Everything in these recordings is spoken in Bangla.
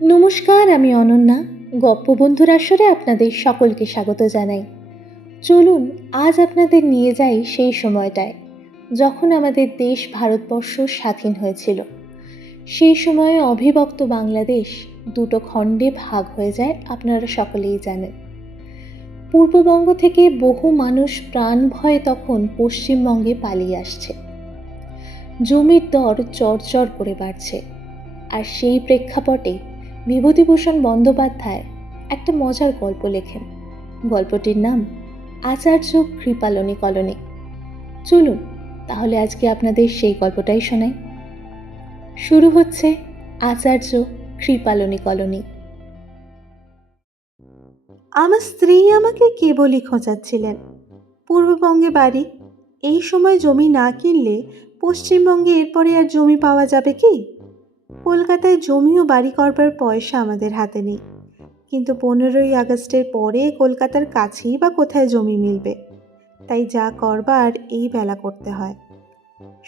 নমস্কার, আমি অনন্যা। গপ্প বন্ধুর আসরে আপনাদের সকলকে স্বাগত জানাই। চলুন আজ আপনাদের নিয়ে যাই সেই সময়টায় যখন আমাদের দেশ ভারতবর্ষ স্বাধীন হয়েছিল। সেই সময়ে অবিভক্ত বাংলাদেশ দুটো খণ্ডে ভাগ হয়ে যায়, আপনারা সকলেই জানেন। পূর্ববঙ্গ থেকে বহু মানুষ প্রাণ ভয়ে তখন পশ্চিমবঙ্গে পালিয়ে আসছে। জমির দর চড়চড় করে বাড়ছে, আর সেই প্রেক্ষাপটে বিভূতিভূষণ বন্দ্যোপাধ্যায় একটা মজার গল্প লেখেন। গল্পটির নাম আচার্য কৃপালনী কলোনি। চলুন তাহলে আজকে আপনাদের সেই গল্পটাই শোনাই। শুরু হচ্ছে আচার্য কৃপালনী কলোনি। আমার স্ত্রী আমাকে কেবলই খোঁচাচ্ছিলেন। পূর্ববঙ্গে বাড়ি, এই সময় জমি না কিনলে পশ্চিমবঙ্গে এরপরে আর জমি পাওয়া যাবে কি? কলকাতায় জমি ও বাড়ি করবার পয়সা আমাদের হাতে নেই, কিন্তু 15ই আগস্টের পরে কলকাতার কাছেই বা কোথায় জমি মিলবে? তাই যা করবার এই বেলা করতে হয়।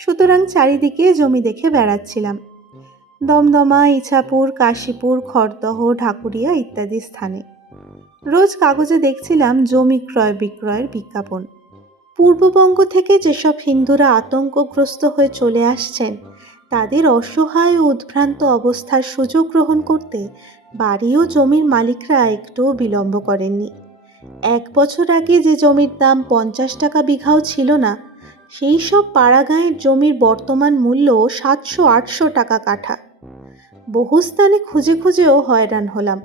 সুতরাং চারিদিকে জমি দেখে বেড়াচ্ছিলাম। দমদমা, ইছাপুর, কাশীপুর, খড়দহ, ঢাকুরিয়া ইত্যাদি স্থানে রোজ কাগজে দেখছিলাম জমি ক্রয় বিক্রয়ের বিজ্ঞাপন। পূর্ববঙ্গ থেকে যেসব হিন্দুরা আতঙ্কগ্রস্ত হয়ে চলে আসছেন, তাদের অসহায় ও উদ্ভ্রান্ত অবস্থার সুযোগ গ্রহণ করতে বাড়ি ও জমির মালিকরা একটুও বিলম্ব করেননি। 1 বছর আগে যে জমির দাম 50 টাকা বিঘাও ছিল না, সেই সব পাড়াগাঁয়ের জমির বর্তমান মূল্য 700-800 টাকা কাঠা। বহু স্থানে খুঁজে খুঁজেও হয়রান হলাম।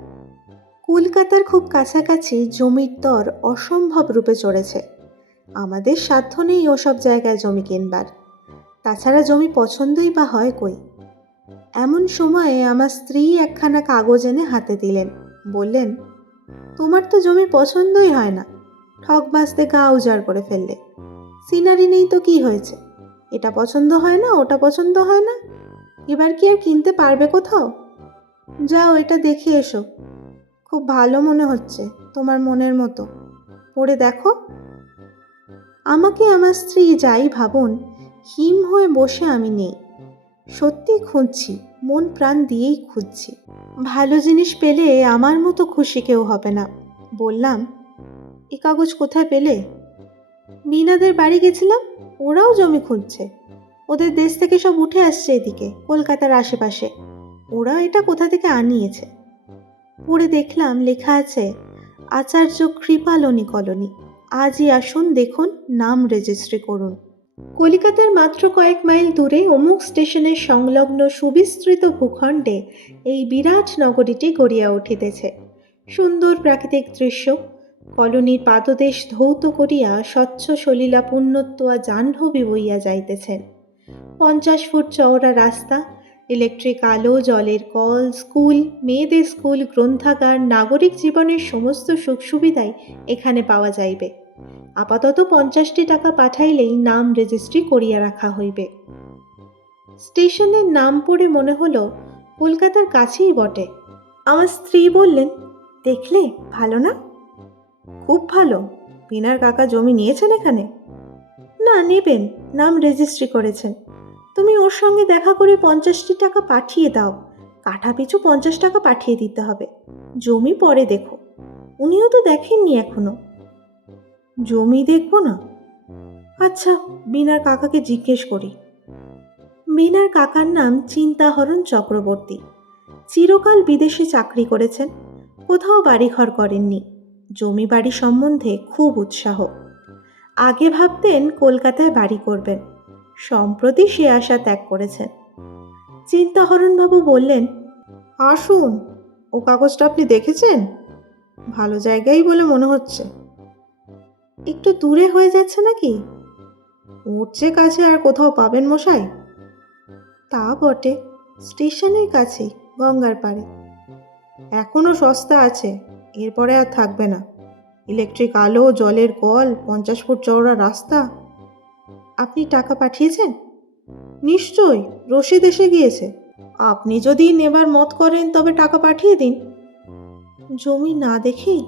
কলকাতার খুব কাছাকাছি জমির দর অসম্ভব রূপে চড়েছে। আমাদের সাধ্য নেই ওসব জায়গায় জমি কিনবার, তাছাড়া জমি পছন্দই বা হয় কই? এমন সময়ে আমার স্ত্রী একখানা কাগজ এনে হাতে দিলেন, বললেন, তোমার তো জমি পছন্দই হয় না, ঠকবাজতে গা উজাড় করে ফেললে। সিনারি নেই তো কি হয়েছে? এটা পছন্দ হয় না, ওটা পছন্দ হয় না, এবার কি আর কিনতে পারবে কোথাও? যাও এটা দেখে এসো, খুব ভালো মনে হচ্ছে, তোমার মনের মতো, পড়ে দেখো। আমাকে আমার স্ত্রী যাই ভাবুন, হিম হয়ে বসে আমি নেই। সত্যি খুঁজছি, মন প্রাণ দিয়েই খুঁজছি। ভালো জিনিস পেলে আমার মতো খুশি কেউ হবে না। বললাম, এ কাগজ কোথায় পেলে? মিনাদের বাড়ি গেছিলাম, ওরাও জমি খুঁজছে। ওদের দেশ থেকে সব উঠে আসছে এদিকে, কলকাতার আশেপাশে। ওরা এটা কোথা থেকে আনিয়েছে। পড়ে দেখলাম লেখা আছে, আচার্য কৃপালনী কলোনি। আজই আসুন, দেখুন, নাম রেজিস্ট্রি করুন। কলিকাতার মাত্র কয়েক মাইল দূরে অমুক স্টেশনের সংলগ্ন সুবিস্তৃত ভূখণ্ডে এই বিরাট নগরীটি গড়িয়া উঠিতেছে। সুন্দর প্রাকৃতিক দৃশ্য। কলোনির পাদদেশ ধৌত করিয়া স্বচ্ছ সলিলা পুণ্যত্বয়া জাহ্নবী বইয়া যাইতেছেন। 50 ফুট চওড়া রাস্তা, ইলেকট্রিক আলো, জলের কল, স্কুল, মেয়েদের স্কুল, গ্রন্থাগার, নাগরিক জীবনের সমস্ত সুখ সুবিধাই এখানে পাওয়া যাইবে। আপাতত 50টি টাকা পাঠাইলেই নাম রেজিস্ট্রি করিয়া রাখা হইবে। স্টেশনের নাম পড়ে মনে হলো কলকাতার কাছেই বটে। আমার স্ত্রী বললেন, দেখলে ভালো না? খুব ভালো। বিনার কাকা জমি নিয়েছেন এখানে? না, নেবেন, নাম রেজিস্ট্রি করেছেন। তুমি ওর সঙ্গে দেখা করে 50টি টাকা পাঠিয়ে দাও। কাঠা পিছু 50 টাকা পাঠিয়ে দিতে হবে। জমি পরে দেখো। উনিও তো দেখেননি এখনো। জমি দেখবো না? আচ্ছা, বিনার কাকাকে জিজ্ঞেস করি। বিনার কাকার নাম চিন্তাহরণ চক্রবর্তী। চিরকাল বিদেশে চাকরি করেছেন, কোথাও বাড়িঘর করেননি। জমি বাড়ি সম্বন্ধে খুব উৎসাহ। আগে ভাবতেন কলকাতায় বাড়ি করবেন, সম্প্রতি সে আশা ত্যাগ করেছেন। চিন্তাহরণবাবু বললেন, আসুন, ও কাগজটা আপনি দেখেছেন? ভালো জায়গাই বলে মনে হচ্ছে। একটু দূরে হয়ে যাচ্ছে নাকি? ওর চেয়ে কাছে আর কোথাও পাবেন মশাই? তা বটে, স্টেশনের কাছেই, গঙ্গার পাড়ে। এখনও সস্তা আছে, এরপরে আর থাকবে না। ইলেকট্রিক আলো, জলের কল, 50 ফুট চওড়া রাস্তা। আপনি টাকা পাঠিয়েছেন? নিশ্চয়ই, রসিদ এসে গিয়েছে। আপনি যদি নেবার মত করেন তবে টাকা পাঠিয়ে দিন। জমি না দেখেই?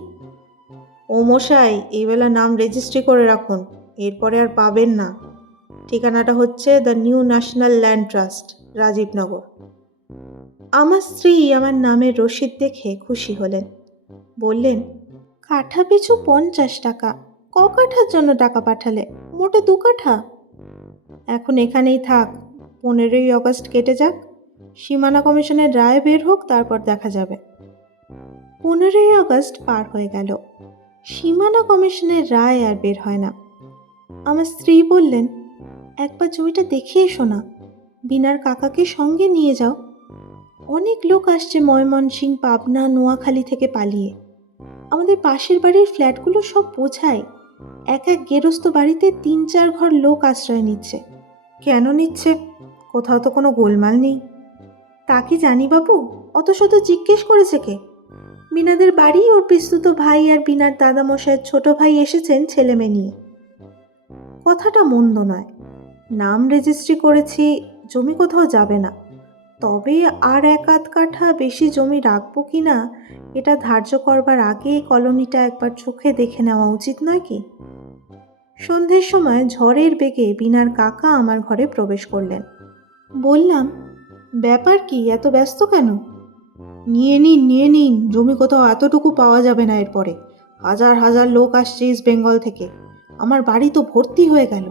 ও মশাই, এই বেলা নাম রেজিস্ট্রি করে রাখুন, এরপরে আর পাবেন না। ঠিকানাটা হচ্ছে the new national land trust, Rajibnagar. আমার স্ত্রী আমার নামের রসিদ দেখে খুশি হলেন। বললেন, কাঠা পিছু 50 টাকা। ক কাঠার জন্য টাকা পাঠালে? মোটে 2 কাঠা। এখন এখানেই থাক, 15ই আগস্ট কেটে যাক, সীমানা কমিশনের রায় বের হোক, তারপর দেখা যাবে। 15ই আগস্ট পার হয়ে গেল, সীমানা কমিশনের রায় আর বের হয় না। আমার স্ত্রী বললেন, একবার জমিটা দেখে এসো না, বিনার কাকাকে সঙ্গে নিয়ে যাও। অনেক লোক আসছে ময়মনসিংহ, পাবনা, নোয়াখালী থেকে পালিয়ে। আমাদের পাশের বাড়ির ফ্ল্যাটগুলো সব বোঝাই, এক এক গেরস্ত বাড়িতে 3-4 ঘর লোক আশ্রয় নিচ্ছে। কেন নিচ্ছে? কোথাও তো কোনো গোলমাল নেই। তা কি জানি বাবু, অত শত জিজ্ঞেস করেছে কে? বিনাদের বাড়ি ওর পিস্তুত ভাই আর বিনার দাদামশাইয়ের ছোট ভাই এসেছেন ছেলেমেয়ে নিয়ে। কথাটা মন্দ নয়, নাম রেজিস্ট্রি করেছি, জমি কোথাও যাবে না। তবে আর 1-8 কাঠা বেশি জমি রাখবো কি না, এটা ধার্য করবার আগে কলোনিটা একবার চোখে দেখে নেওয়া উচিত নয় কি? সন্ধ্যের সময় ঝড়ের বেগে বিনার কাকা আমার ঘরে প্রবেশ করলেন। বললাম, ব্যাপার কি, এত ব্যস্ত কেন? নিয়ে নিন, জমি কোথাও এতটুকু পাওয়া যাবে না এরপরে। হাজার হাজার লোক আসছে ইস্ট বেঙ্গল থেকে, আমার বাড়ি তো ভর্তি হয়ে গেল।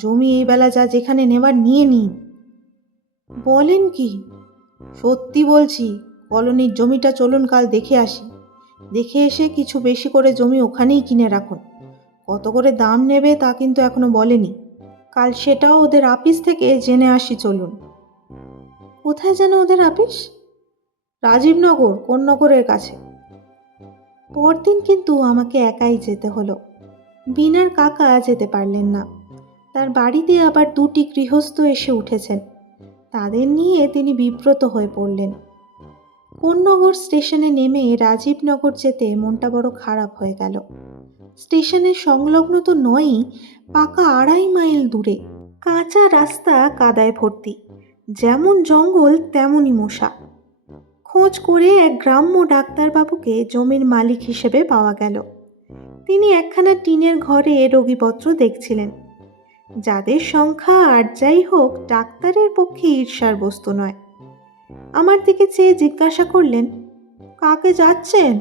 জমি এই বেলা যা যেখানে নেবার নিয়ে নিন। বলেন কি? সত্যি বলছি, কলোনির জমিটা চলুন কাল দেখে আসি। দেখে এসে কিছু বেশি করে জমি ওখানেই কিনে রাখুন। কত করে দাম নেবে তা কিন্তু এখনো বলেনি। কাল সেটাও ওদের আপিস থেকে জেনে আসি চলুন। কোথায় যেন ওদের আপিস? রাজীবনগর, কোন নগরের কাছে। পরদিন কিন্তু আমাকে একাই যেতে হলো। বিনার কাকা যেতে পারলেন না, তার বাড়িতে আবার 2টি গৃহস্থ এসে উঠেছেন। তাদের নিয়ে তিনি বিব্রত হয়ে পড়লেন। কোন্নগর স্টেশনে নেমে রাজীবনগর যেতে মনটা বড় খারাপ হয়ে গেল। স্টেশনের সংলগ্ন তো নয়ই, পাকা 2.5 মাইল দূরে। কাঁচা রাস্তা কাদায় ভর্তি, যেমন জঙ্গল তেমনই মশা। খোঁজ করে এক গ্রাম্য ডাক্তারবাবুকে জমির মালিক হিসেবে পাওয়া গেল। তিনি একখানা টিনের ঘরে রোগীপত্র দেখছিলেন। যাদের সংখ্যা আর যাই হোক, ডাক্তারের পক্ষে ঈর্ষার বস্তু নয়। আমার দিকে চেয়ে জিজ্ঞাসা করলেন, কাকে যাচ্ছেন?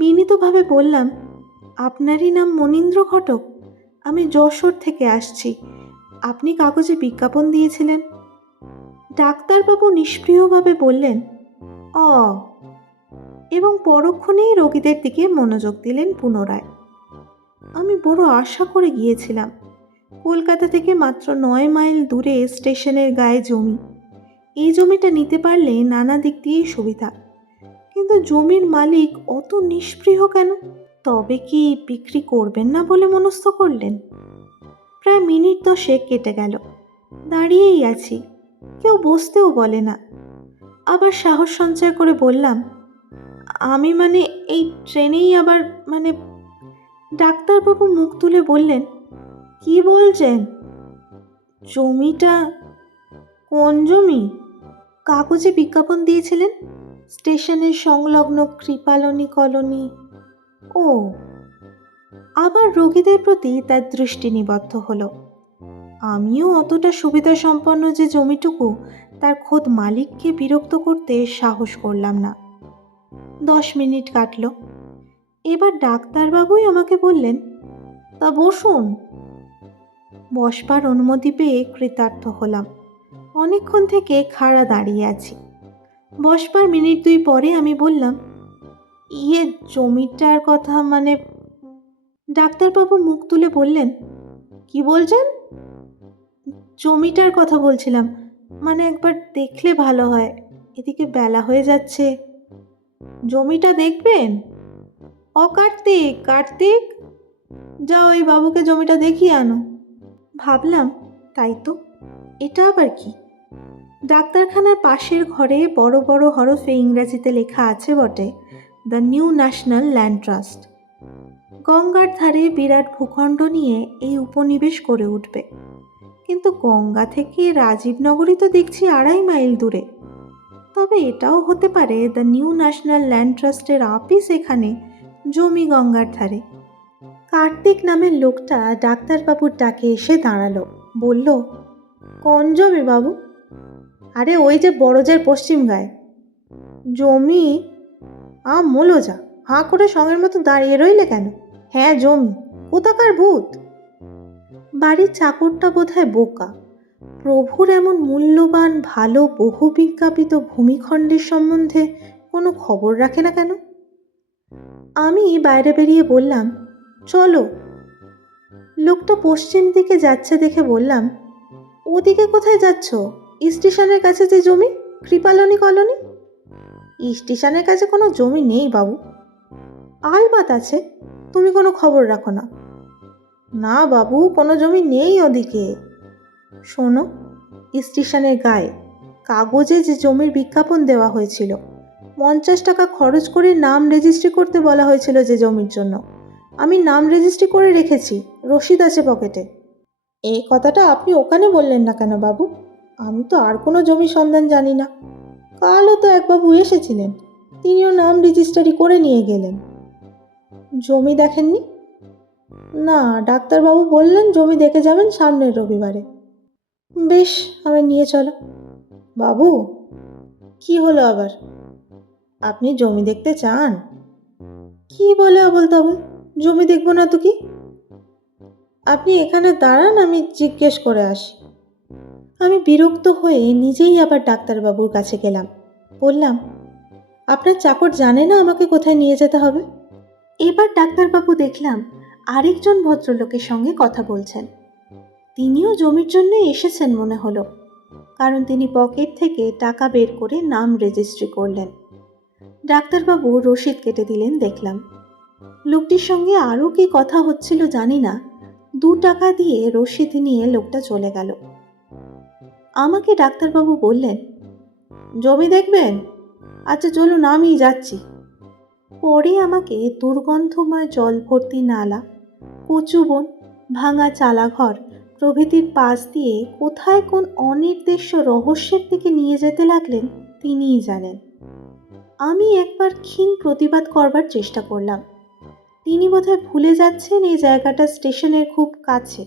বিনীতভাবে বললাম, আপনারই নাম মনীন্দ্র ঘটক, আমি যশোর থেকে আসছি, আপনি কাগজে বিজ্ঞাপন দিয়েছিলেন। ডাক্তারবাবু নিষ্প্রিয়ভাবে বললেন, অ, এবং পরক্ষণেই রোগীদের দিকে মনোযোগ দিলেন পুনরায়। আমি বড় আশা করে গিয়েছিলাম। কলকাতা থেকে মাত্র 9 মাইল দূরে স্টেশনের গায়ে জমি। এই জমিটা নিতে পারলে নানা দিক দিয়েই সুবিধা, কিন্তু জমির মালিক অত নিষ্পৃহ কেন? তবে কি বিক্রি করবেন না বলে মনস্থ করলেন? প্রায় মিনিট 10 কেটে গেল, দাঁড়িয়েই আছি, কেউ বসতেও বলে না। আবার সাহস সঞ্চয় করে বললাম, আমি এই ট্রেনেই আবার ডাক্তারবাবু মুখ তুলে বললেন, কি বলছেন? জমিটা? কোন জমি? কাগজে বিজ্ঞাপন দিয়েছিলেন, স্টেশনের সংলগ্ন কৃপালনী কলোনি। ও। আবার রোগীদের প্রতি তার দৃষ্টি নিবদ্ধ হলো। আমিও অতটা সুবিধা সম্পন্ন যে জমিটুকু, তার খোদ মালিককে বিরক্ত করতে সাহস করলাম না। 10 মিনিট কাটল। এবার ডাক্তারবাবুই আমাকে বললেন, তা বসুন। বসবার অনুমতি পেয়ে কৃতার্থ হলাম। অনেকক্ষণ থেকে খাড়া দাঁড়িয়ে আছি। বসবার মিনিট 2 পরে আমি বললাম, জমিটার কথা ডাক্তারবাবু মুখ তুলে বললেন, কি বলছেন? জমিটার কথা বলছিলাম, একবার দেখলে ভালো হয়, এদিকে বেলা হয়ে যাচ্ছে। জমিটা দেখবেন? কার্তিক, কার্তিক, যাও এই বাবুকে জমিটা দেখিয়ে আনো। ভাবলাম, তাই তো, এটা আবার কি? ডাক্তারখানার পাশের ঘরে বড় বড় হরফে ইংরেজিতে লেখা আছে বটে, the new national land trust. গঙ্গার ধারে বিরাট ভূখণ্ড নিয়ে এই উপনিবেশ করে উঠবে। কিন্তু গঙ্গা থেকে রাজীবনগরই তো দেখছি 2.5 মাইল দূরে। তবে এটাও হতে পারে দ্য নিউ ন্যাশনাল ল্যান্ড ট্রাস্টের আপিস এখানে, জমি গঙ্গার ধারে। কার্তিক নামের লোকটা ডাক্তারবাবুর ডাকে এসে দাঁড়ালো, বলল, কোন জমি বাবু? আরে ওই যে বড়জের পশ্চিম গায়ে। জমি? মোলোজা, হাঁ করে সঙ্গের মতো দাঁড়িয়ে রইলে কেন? হ্যাঁ জমি, কোথাকার ভূত? বাড়ির চাকরটা বোধহয় বোকা। প্রভুর এমন মূল্যবান ভালো বহু বিজ্ঞাপিত ভূমিখণ্ডের সম্বন্ধে কোনো খবর রাখে না কেন? আমি বাইরে বেরিয়ে বললাম, চলো। লোকটা পশ্চিম দিকে যাচ্ছে দেখে বললাম, ওদিকে কোথায় যাচ্ছ? স্টেশনের কাছে যে জমি, কৃপালনী কলোনি। স্টেশনের কাছে কোনো জমি নেই বাবু। আলবাত আছে, তুমি কোনো খবর রাখো না। না বাবু, কোনো জমি নেই ওদিকে। শোনো, স্টেশনের গায়ে কাগজে যে জমির বিজ্ঞাপন দেওয়া হয়েছিল, 50 টাকা খরচ করে নাম রেজিস্ট্রি করতে বলা হয়েছিল যে জমির জন্য, আমি নাম রেজিস্ট্রি করে রেখেছি, রসিদ আছে পকেটে। এই কথাটা আপনি ওখানে বললেন না কেন বাবু? আমি তো আর কোনো জমির সন্ধান জানি না। কালও তো এক বাবু এসেছিলেন, তিনিও নাম রেজিস্ট্রি করে নিয়ে গেলেন। জমি দেখেননি? না, ডাক্তারবাবু বললেন জমি দেখে যাবেন সামনের রবিবারে। বেশ, আমায় নিয়ে চলো। বাবু, কি হলো আবার? আপনি জমি দেখতে চান? কি বলে আবল তাবল, জমি দেখবো না তো কি? আপনি এখানে দাঁড়ান, আমি জিজ্ঞেস করে আসি। আমি বিরক্ত হয়ে নিজেই আবার ডাক্তারবাবুর কাছে গেলাম। বললাম, আপনার চাকর জানে না আমাকে কোথায় নিয়ে যেতে হবে? এবার ডাক্তারবাবু দেখলাম আরেকজন ভদ্রলোকের সঙ্গে কথা বলছেন। তিনিও জমির জন্য এসেছেন মনে হলো, কারণ তিনি পকেট থেকে টাকা বের করে নাম রেজিস্ট্রি করলেন। ডাক্তারবাবু রসিদ কেটে দিলেন দেখলাম। লোকটির সঙ্গে আরও কি কথা হচ্ছিল জানি না, 2 টাকা দিয়ে রসিদ নিয়ে লোকটা চলে গেল। আমাকে ডাক্তারবাবু বললেন, জমি দেখবেন? আচ্ছা চলুন, আমি যাচ্ছি। পরে আমাকে দুর্গন্ধময় জল ভর্তি নালা, কচু বন, ভাঙা চালাঘর প্রভৃতির পাশ দিয়ে কোথায় কোন অনির্দেশ্য রহস্যের দিকে নিয়ে যেতে লাগলেন তিনিই জানেন। আমি একবার ক্ষীণ প্রতিবাদ করবার চেষ্টা করলাম। তিনি বোধহয় ভুলে যাচ্ছেন এই জায়গাটা স্টেশনের খুব কাছে,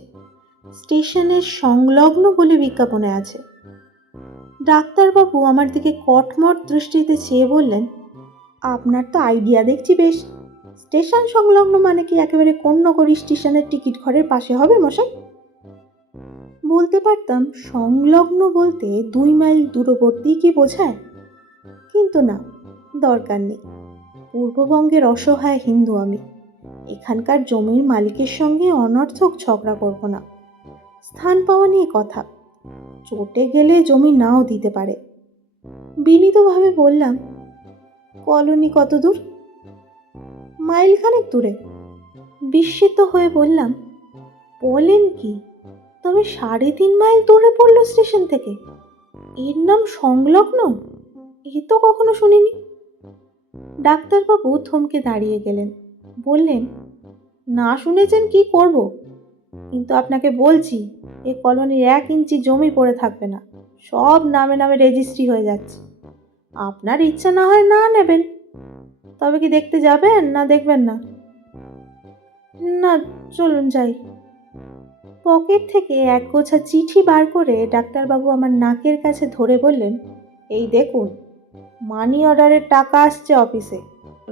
স্টেশনের সংলগ্ন বলে বিজ্ঞাপনে আছে। ডাক্তারবাবু আমার দিকে কটমট দৃষ্টিতে চেয়ে বললেন, আপনার তো আইডিয়া দেখছি বেশ। স্টেশন সংলগ্ন মানে কি একেবারে কোন্নগর স্টেশনের টিকিট ঘরের পাশে হবে মশাই? বলতে পারতাম সংলগ্ন বলতে 2 মাইল দূরবর্তী কি বোঝায়, কিন্তু না, দরকার নেই। পূর্ববঙ্গের অসহায় হিন্দু আমি, এখানকার জমির মালিকের সঙ্গে অনর্থক ঝগড়া করব না। স্থান পাওয়া নিয়ে কথা, চটে গেলে জমি নাও দিতে পারে। বিনীতভাবে বললাম, কলোনি কত দূর? মাইলখানেক দূরে। বিস্মিত হয়ে বললাম, বলেন কি, তবে 3.5 মাইল দূরে পড়ল স্টেশন থেকে? এর নাম সংলগ্ন? এ তো কখনো শুনিনি। ডাক্তারবাবু থমকে দাঁড়িয়ে গেলেন, বললেন, না শুনেছেন কি করব, কিন্তু আপনাকে বলছি এ কলোনির 1 ইঞ্চি জমি পড়ে থাকবে না, সব নামে নামে রেজিস্ট্রি হয়ে যাচ্ছে। আপনার ইচ্ছা না হয় না নেবেন, তবে কি দেখতে যাবেন না দেখবেন না? না, চলুন যাই। পকেট থেকে এক গোছা চিঠি বার করে ডাক্তারবাবু আমার নাকের কাছে ধরে বললেন, এই দেখুন, মানি অর্ডারের টাকা আসছে অফিসে,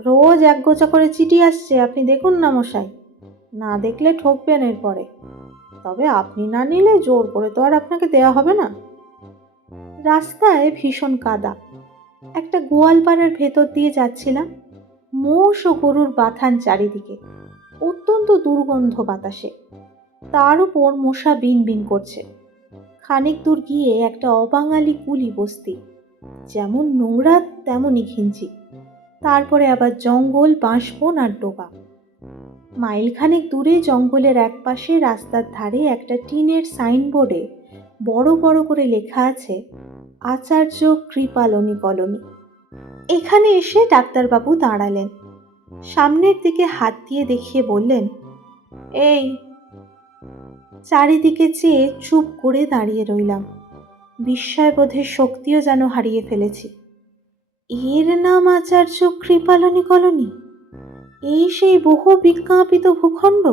রোজ 1 গোছা করে চিঠি আসছে, আপনি দেখুন না মশাই, না দেখলে ঠকবেন এরপরে। তবে আপনি না নিলে জোর করে তো আর আপনাকে দেওয়া হবে না। রাস্তায় ভীষণ কাদা, একটা গোয়ালপাড়ার ভেতর দিয়ে যাচ্ছিলাম। মোষ ও গরুর বাথান চারিদিকে, অত্যন্ত দুর্গন্ধ বাতাসে। তার উপর মশা বিন বিন করছে। খানিক দূর গিয়ে একটা অবাঙালি কুলি বস্তি, যেমন নোংরা তেমনই ঘিঞ্জি। তারপরে আবার জঙ্গল, বাঁশবন আর ডোবা। মাইলখানেক দূরে জঙ্গলের একপাশে রাস্তার ধারে একটা টিনের সাইনবোর্ডে বড় বড় করে লেখা আছে, আচার্য কৃপালনী কলোনি। এখানে এসে ডাক্তারবাবু দাঁড়ালেন, সামনের দিকে হাত দিয়ে দেখিয়ে বললেন, এই। চারিদিকে চেয়ে চুপ করে দাঁড়িয়ে রইলাম। বিস্ময়বোধের শক্তিও যেন হারিয়ে ফেলেছি। এর নাম আচার্য কৃপালনী কলোনি? এই সেই বহু বিজ্ঞাপিত ভূখণ্ড?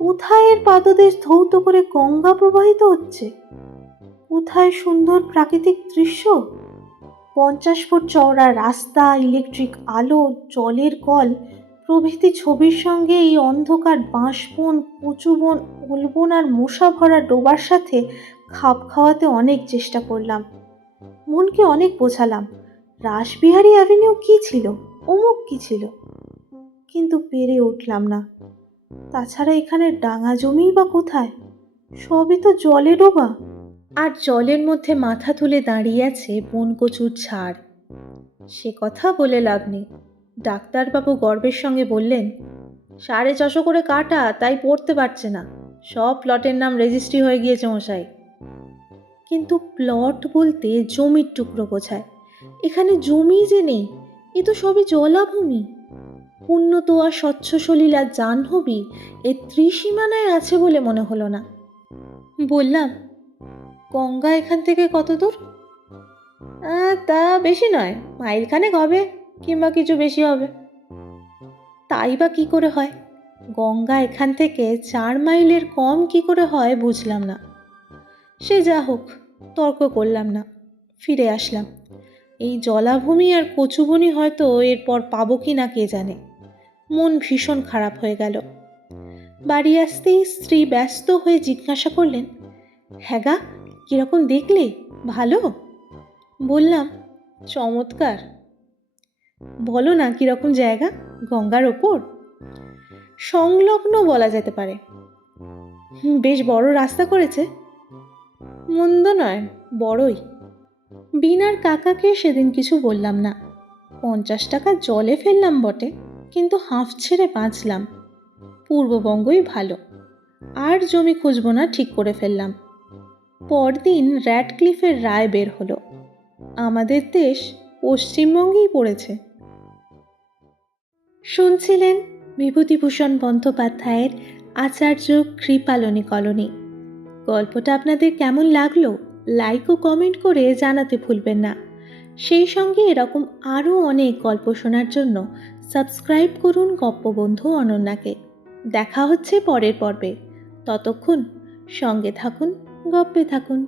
কোথায় এর পাদদেশ ধৌত করে গঙ্গা প্রবাহিত হচ্ছে? কোথায় সুন্দর প্রাকৃতিক দৃশ্য, 50 ফুট চওড়া রাস্তা, ইলেকট্রিক আলো, জলের কল প্রভৃতি ছবির সঙ্গে এই অন্ধকার বাঁশবন, কচুবন, উলবন আর মশা ভরা ডোবার সাথে খাপ খাওয়াতে অনেক চেষ্টা করলাম। মনকে অনেক বোঝালাম রাসবিহারী অ্যাভিনিউ কি ছিল, অমুক কি ছিল, কিন্তু পেরে উঠলাম না। তাছাড়া এখানে ডাঙা জমিই বা কোথায়, সবই তো জলে ডোবা। আর জলের মধ্যে মাথা তুলে দাঁড়িয়ে আছে বনকচুর ঝাড়। সে কথা বলে লাভ নেই। ডাক্তারবাবু গর্বের সঙ্গে বললেন, 650 করে কাটা, তাই পড়তে পারছে না। সব প্লটের নাম রেজিস্ট্রি হয়ে গিয়েছে মশাই। কিন্তু প্লট বলতে জমির টুকরো বোঝায়। এখানে জমি যে নেই, এ তো সবই জলাভূমি। পুণ্যতোয়া, স্বচ্ছ সলিলা, জাহ্নবী এর ত্রিসীমানায় আছে বলে মনে হলো না। বললাম, গঙ্গা এখান থেকে কত দূর? তা বেশি নয়, মাইলখানেক হবে, কিংবা কিছু বেশি হবে। তাই বা কি করে হয়? গঙ্গা এখান থেকে 4 মাইলের কম কি করে হয় বুঝলাম না। সে যা হোক, তর্ক করলাম না, ফিরে আসলাম। এই জলাভূমি আর কচুবনি হয়তো এরপর পাবো কি না কে জানে। মন ভীষণ খারাপ হয়ে গেল। বাড়ি আসতেই স্ত্রী ব্যস্ত হয়ে জিজ্ঞাসা করলেন, হ্যাঁ গা, কিরকম দেখলে, ভালো? বললাম, চমৎকার। বলো না কিরকম জায়গা, গঙ্গার ওপর? সংলগ্ন বলা যেতে পারে। বেশ বড় রাস্তা করেছে। মন্দ নয়, বড়ই। বিনার কাকাকে সেদিন কিছু বললাম না। 50 টাকা জলে ফেললাম বটে, কিন্তু হাঁফ ছেড়ে বাঁচলাম। পূর্ববঙ্গই ভালো। আর জমি খুঁজব না ঠিক করে ফেললাম। পরদিন র্যাডক্লিফের রায় বের হলো। আমাদের দেশ পশ্চিমবঙ্গেই পড়েছে। শুনছিলেন বিভূতিভূষণ বন্দ্যোপাধ্যায়ের আচার্য কৃপালিনী কলোনি। গল্পটা আপনাদের কেমন লাগলো লাইক ও কমেন্ট করে জানাতে ভুলবেন না। সেই সঙ্গে এরকম আরও অনেক গল্প শোনার জন্য সাবস্ক্রাইব করুন গপ্পবন্ধু অনন্যাকে। দেখা হচ্ছে পরের পর্বে। ততক্ষণ সঙ্গে থাকুন, গপ্পে থাকুন।